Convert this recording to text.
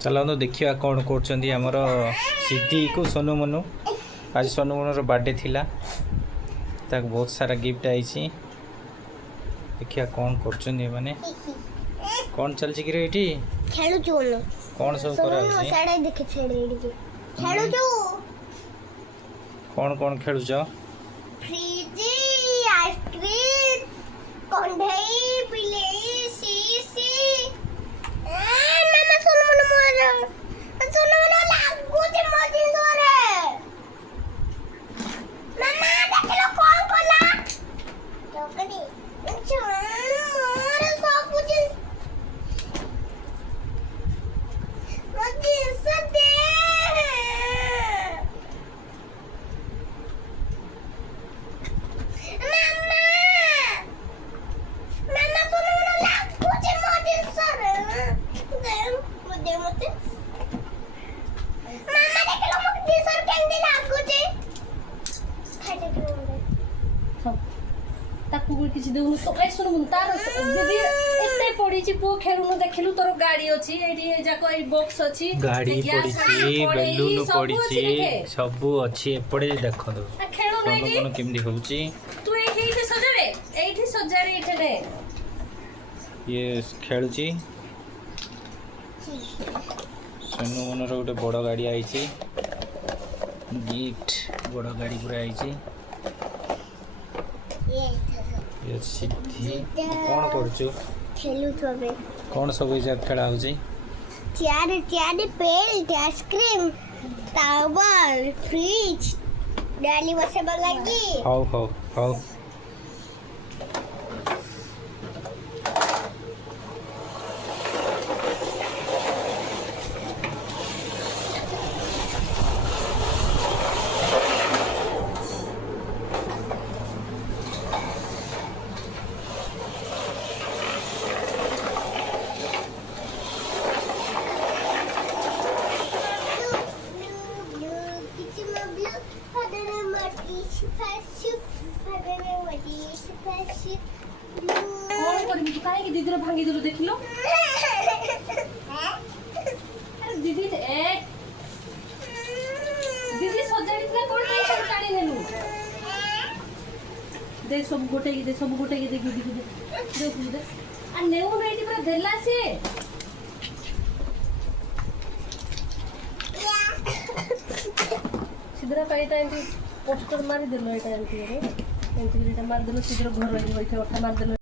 चलो देखिए कौन कर सिद्धि को सोनू मनु। आज सोनू मनूर बर्थडे थिला ताक बहुत सारा गिफ्ट आई। देखिए कौन कर माने कौन चलची कि रेटी कौन सब कौन कौन खेलुच फ्रिज आइसक्रीम कंढई बिलेई सीसी मामा सुन मन लागू जे मजी सोरे मामा देखलो कौन कोला टोकनी मोर सब कुछ मजी सदे किसी देउनु तो ए सुनु तार दीदी एते पड़ी छि पो खेलुनु देखिलु तोर गाड़ी अछि एडी ए जाको ए बॉक्स अछि गाड़ी पड़ी छि बेलून पड़ी छि सब अछि एपड़े देखो दो खेलु नै कोन केमदी होउछि तू एठी सजावे एठी सजारे एठे ये खेलु छि सोनू मनर गोटे बड़ गाड़ी आई छि गिफ्ट बड़ गाड़ी पूरा आई छि। ये सिद्धि कौन करछु खेलु छबे कौन सब इजा खेला होछि chair chair belt ice cream tower fridge डाली बसे लगी हाउ दीदी भांगी दिलो देखिलो दीदी ए दीदी सजाड़ी ना कोन नहीं सब टाणी नेलु दे सब गोटे की दे दीदी दे आ नेउ नहीं पूरा देला से सिद्धरा पाइता एंटी पोस्टर मारी देलो एटा एंटी रे एंटी रे मार देलो सिद्धरा घर रही बैठे ओठा मार देलो।